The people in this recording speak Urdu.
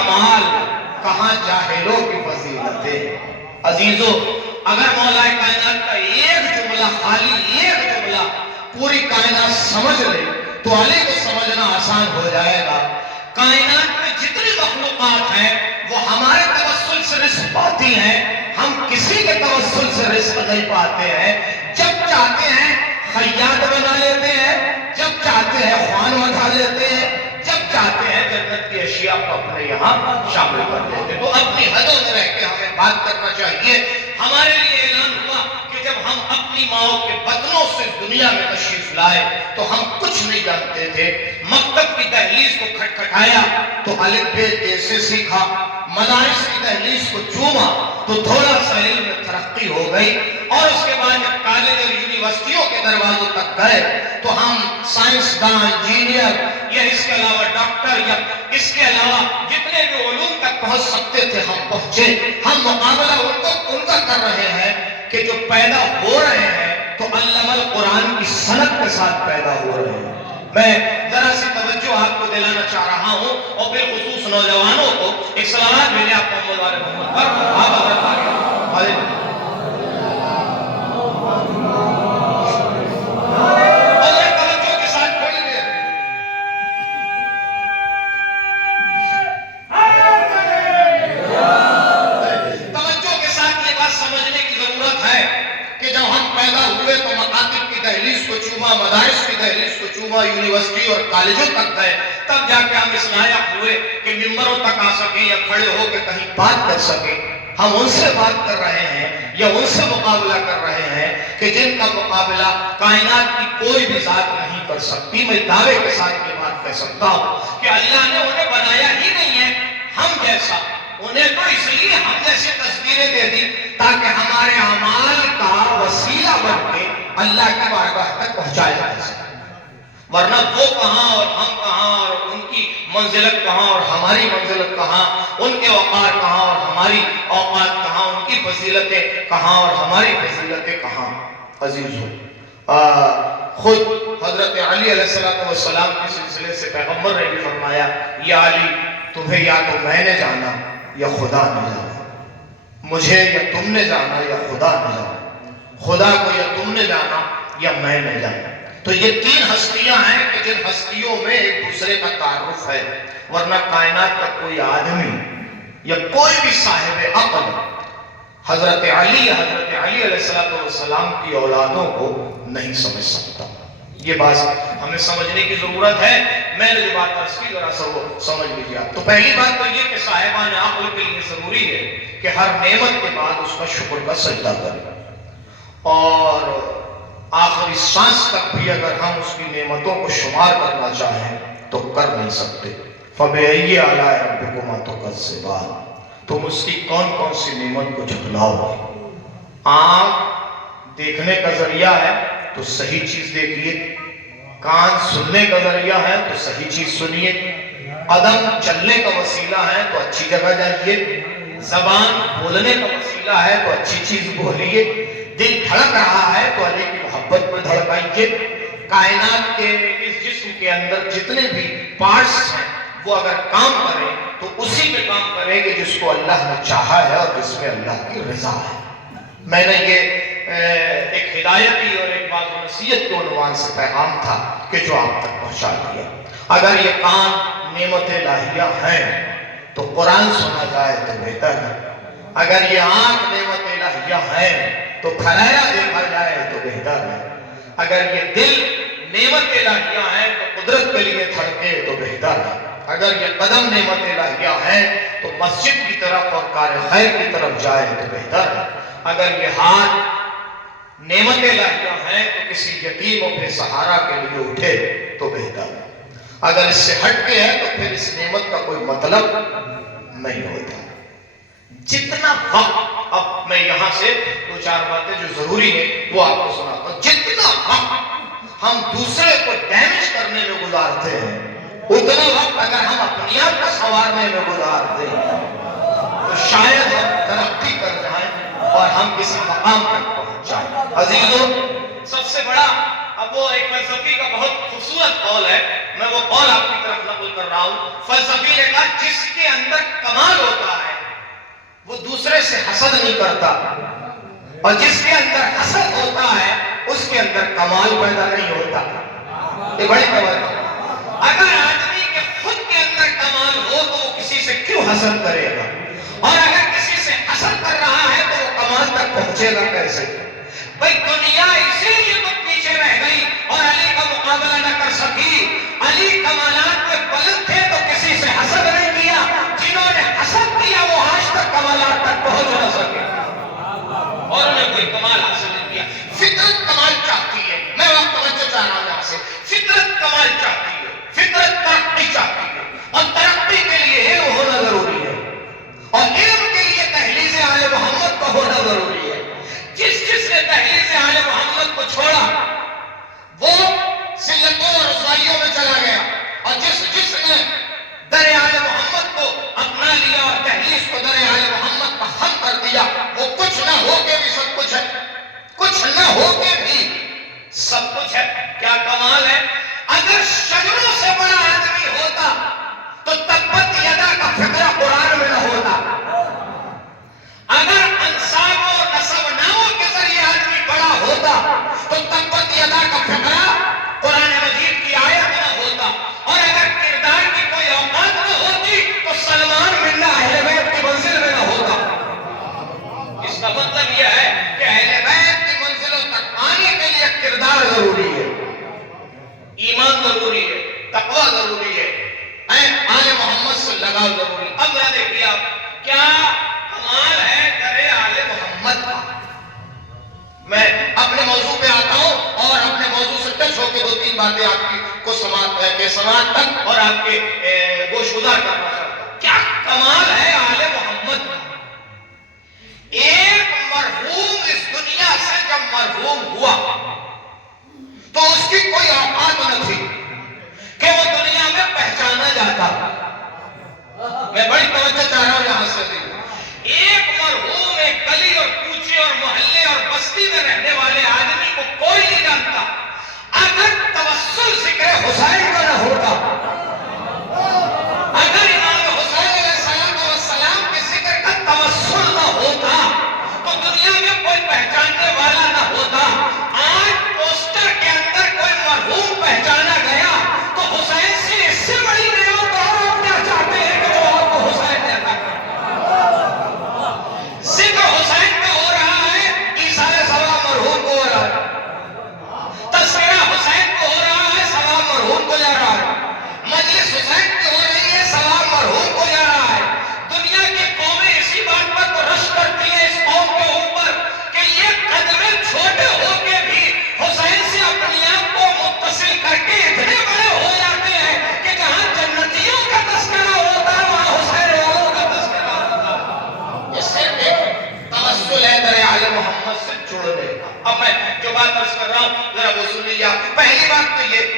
کمال کہاں جاہلوں کی فضیلتیں۔ عزیزو، اگر مولا کائنات کا ایک جملہ، خالی ایک جملہ پوری کائنات سمجھ لے تو علی کو سمجھنا آسان ہو جائے گا۔ کائنات میں جتنی مخلوقات ہیں وہ ہمارے توسل سے رزق پاتی ہیں، ہم کسی کے توسل سے رزق نہیں پاتے ہیں۔ جب چاہتے ہیں خیاط بنا لیتے ہیں، جب چاہتے ہیں خوان بنا لیتے ہیں، جب چاہتے ہیں جنت کی اشیاء کو اپنے یہاں شامل کر لیتے ہیں۔ تو اپنی حدوں میں رہ کے ہمیں بات کرنا چاہیے۔ ہمارے لیے اعلان ہوا کہ جب ہم اپنی ماؤں کے بطنوں سے دنیا میں تشریف لائے تو ہم کچھ نہیں جانتے تھے۔ مکتب کی دہلیز کو کھٹکھٹایا تو الف ب کیسے سیکھا، مدارس کی دہلیز کو چوما تو تھوڑا سا علم میں ترقی ہو گئی، اور اس کے بعد جب کالج اور یونیورسٹیوں کے دروازوں تک گئے تو ہم سائنسداں، انجینئر یا اس کے علاوہ ڈاکٹر یا اس کے علاوہ جتنے بھی علوم تک پہنچ سکتے تھے ہم پہنچے۔ ہم مقابلہ ان کا کر رہے ہیں کہ جو پیدا ہو رہے ہیں تو علامہ القرآن کی سند کے ساتھ پیدا ہو رہے ہیں۔ میں ذرا سی توجہ آپ کو دلانا چاہ رہا ہوں، اور بالخصوص نوجوانوں کو ایک سلامات بھیجے آپ محمد والے محمد پر آپ حضرت آگے مدارس کی دہلیز کو چوما، یونیورسٹی اور کالجوں تک گئے، تب جا کے ہم اس لائق ہوئے کہ ممبروں تک آ سکیں یا کھڑے ہو کے کہیں بات کر سکیں۔ ہم ان سے بات کر رہے ہیں یا ان سے مقابلہ کر رہے ہیں کہ جن کا مقابلہ کائنات کی کوئی بھی ذات نہیں کر سکتی۔ میں دعوے کے ساتھ یہ بات کہہ سکتا ہوں کہ اللہ نے انہیں بنایا ہی نہیں ہے ہم جیسا، انہیں تو اس لیے ہم جیسے تصویریں دے دی تاکہ ہمارے اعمال کا وسیلہ بن کے اللہ کی بارگاہ تک پہنچایا جا سکے، ورنہ وہ کہاں اور ہم کہاں، اور ان کی منزلت کہاں اور ہماری منزلت کہاں، ان کے وقار کہاں اور ہماری اوقات کہاں، ان کی فضیلتیں کہاں اور ہماری فضیلتیں کہاں۔ عزیزو، خود حضرت علی علیہ السلام کے سلسلے سے پیغمبر نے بھی فرمایا، یا علی تمہیں یا تو میں نے جانا یا خدا نے جانا، مجھے یا تم نے جانا یا خدا نے جانا، خدا کو یا تم نے جانا یا میں نے جانا۔ تو یہ تین ہستیاں ہیں کہ جن ہستیوں میں ایک دوسرے کا تعارف ہے، ورنہ کائنات کا کوئی آدمی یا کوئی بھی صاحب عقل حضرت علی علیہ السلام کی اولادوں کو نہیں سمجھ سکتا۔ یہ بات ہمیں سمجھنے کی ضرورت ہے۔ میں نے جو بات عرض کی ذرا سا وہ سمجھ لیجیے آپ۔ تو پہلی بات تو یہ کہ صاحبان عقل کے لیے ضروری ہے کہ ہر نعمت کے بعد اس کا شکر کا سجدہ کریں، اور آخری سانس تک بھی اگر ہم اس کی نعمتوں کو شمار کرنا چاہیں تو کر نہیں سکتے۔ فَبِأَيِّ آلَاءِ رَبِّكُمَا تُكَذِّبَانِ، تم اس کی کون کون سی نعمت کو جھٹلاؤ گے؟ آنکھ دیکھنے کا ذریعہ ہے تو صحیح چیز دیکھیے، کان سننے کا ذریعہ ہے تو صحیح چیز سنیے، قدم چلنے کا وسیلہ ہے تو اچھی جگہ جائیے، زبان بولنے کا وسیلہ ہے تو اچھی چیز بولیے، دل دھڑک رہا ہے تو علی کی محبت میں دھڑکائیے۔ کائنات کے اس جسم کے اندر جتنے بھی پارٹس ہیں وہ اگر کام کریں تو اسی میں کام کریں گے جس کو اللہ نے چاہا ہے اور جس میں اللہ کی رضا ہے۔ میں نے یہ ایک ہدایتی اور ایک بات و نصیحت کے عنوان سے پیغام تھا کہ جو آپ تک پہنچا دیا۔ اگر یہ کان نعمت الہیہ ہیں تو قرآن سنا جائے تو بہتر ہے، اگر یہ آنکھ نعمت الہیہ ہیں تو پھریرا دیکھا جائے تو بہتر ہے، اگر یہ دل نعمت الہیہ ہیں تو قدرت کے لیے دھڑکے تو بہتر ہے، اگر یہ قدم نعمت الہیہ ہیں تو مسجد کی طرف اور کار خیر کی طرف جائے تو بہتر ہے، اگر یہ ہاتھ نعمت الہیہ ہیں تو کسی یتیم و بے سہارا کے لیے اٹھے تو بہتر ہے، اگر اس سے ہٹ کے ہے تو پھر اس نعمت کا کوئی مطلب نہیں ہوتا۔ جتنا وقت، اب میں یہاں سے دو چار باتیں جو ضروری ہیں وہ آپ کو سناتا ہوں، جتنا وقت ہم دوسرے کو ڈیمیج کرنے میں گزارتے ہیں اتنا وقت اگر ہم اپنی آپ کو سنوارنے میں گزارتے ہیں تو شاید ہم ترقی کر جائیں اور ہم کسی مقام تک پہنچ جائیں۔ عزیزوں، سب سے بڑا، اب وہ ایک فلسفی کا بہت خوبصورت قول ہے، میں وہ قول آپ کی طرف نقل کر رہا ہوں۔ فلسفی نے کہا جس کے اندر کمال ہوتا ہے وہ دوسرے سے حسد نہیں کرتا، اور جس کے اندر حسد ہوتا ہے اس کے اندر کمال پیدا نہیں ہوتا۔ یہ بڑی توجہ۔ اگر آدمی کے خود کے اندر کمال ہو تو وہ کسی سے کیوں حسد کرے گا، اور اگر کسی سے حسد کر رہا ہے تو وہ کمال تک پہنچے گا کیسے؟ بھئی دنیا اسی لیے تو پیچھے رہ گئی اور علی کا مقابلہ نہ کر سکی۔ علی کمالات میں بلند تھے تو کسی سے حسد نہیں کیا، جنہوں نے حسد کیا وہ آج تک کمالات تک پہنچ نہ سکے اور انہیں کوئی کمال حاصل نہیں کیا۔ فطرت کمال چاہتی ہے، میں وقت توجہ چاہ رہا ہوں یہاں سے، فطرت کمال چاہتی ہے، فطرت ترقی چاہتی ہے، اور ترقی کے لیے علم ہونا ضروری ہے، اور علم کے لیے تحلیز آل محمد کو ہونا ضروری ہے۔ جس نے تحلیز آل محمد کو چھوڑا وہ ذلتوں اور رسوائیوں میں چلا گیا، اور جس نے در آل محمد کو اپنا لیا اور تحلیز کو در آل محمد کا حق کر دیا وہ کچھ نہ ہو کے بھی سب کچھ ہے، کچھ نہ ہو کے بھی سب کچھ ہے۔ کیا کمال ہے! اگر شجروں سے بڑا آدمی ہوتا تو تبت یدا کا فقرہ قرآن میں نہ ہوتا، اگر انساب و نسب ناموں کے ذریعے آدمی بڑا ہوتا تو تبت یدا کا فقرہ قرآن مجید کی آیت نہ ہوتا، اور اگر کردار کی کوئی اوقات نہ ہوتی تو سلمان منا اہل بیت کی منزل میں نہ ہوتا۔ اس کا مطلب یہ ہے کہ اہل بیت کی منزلوں تک آنے کے لیے کردار ضروری ہے، ایمان ضروری ہے، تقوی ضروری ہے، آل محمد سے لگاؤ ضروری۔ اب ذرا دیکھیے آپ کیا کمال ہے در آل محمد کا۔ میں اپنے موضوع پہ آتا ہوں اور اپنے موضوع سے ٹچ ہو کے دو تین باتیں آپ کی کو سماعت تک اور آپ کے گوش گزار کرنا چاہتا ہوں۔ کیا کمال ہے آل محمد کا! ایک مرحوم اس دنیا سے جب مرحوم ہوا تو اس کی کوئی اوقات نہ تھی کہ وہ دنیا میں پہچانا جاتا۔ میں بڑی توجہ چاہ رہا ہوں یہاں سے۔ ایک مرحوم ایک گلی اور کوچے اور محلے اور بستی میں رہنے والے آدمی کو کوئی نہیں جانتا اگر توسل ذکر حسین کا نہ ہوتا، اگر امام حسین علیہ السلام کے ذکر کا توسل نہ ہوتا تو دنیا میں کوئی پہچاننے والا نہ ہوتا۔ آج پوسٹر کے اندر کوئی مرحوم پہچانا گیا تو حسین سے اس سے بڑی نعمت اور آپ کیا چاہتے ہیں کہ جو آپ کو حسین نے عطا کیا۔ ذکر حسین کا ہو رہا ہے، ایصال ثواب مرحوم کو ہو رہا ہے، تذکرہ حسین کو ہو رہا ہے، ثواب مرحوم کو جا رہا ہے، مجلس حسین کی ہو رہی ہے، ثواب مرحوم کو جا رہا ہے۔ دنیا کی قومیں اسی بات پر تو رشک کرتی ہیں اس قوم کے اوپر کہ یہ قدمیں چھوٹے ہو کے بھی حسین سے اپنی آپ کو متصل کر کے اتنے بڑے ہو جاتے ہیں کہ جہاں جنتیوں کا تذکرہ ہوتا ہے وہاں حسین والوں کا تذکرہ ہوتا ہے۔ یہ صرف ایک توسل ہے در آل محمد سے جڑنے کا۔ اب میں جو بات عرض کر رہا ہوں ذرا وہ سن لیجیے۔ پہلی بات تو یہ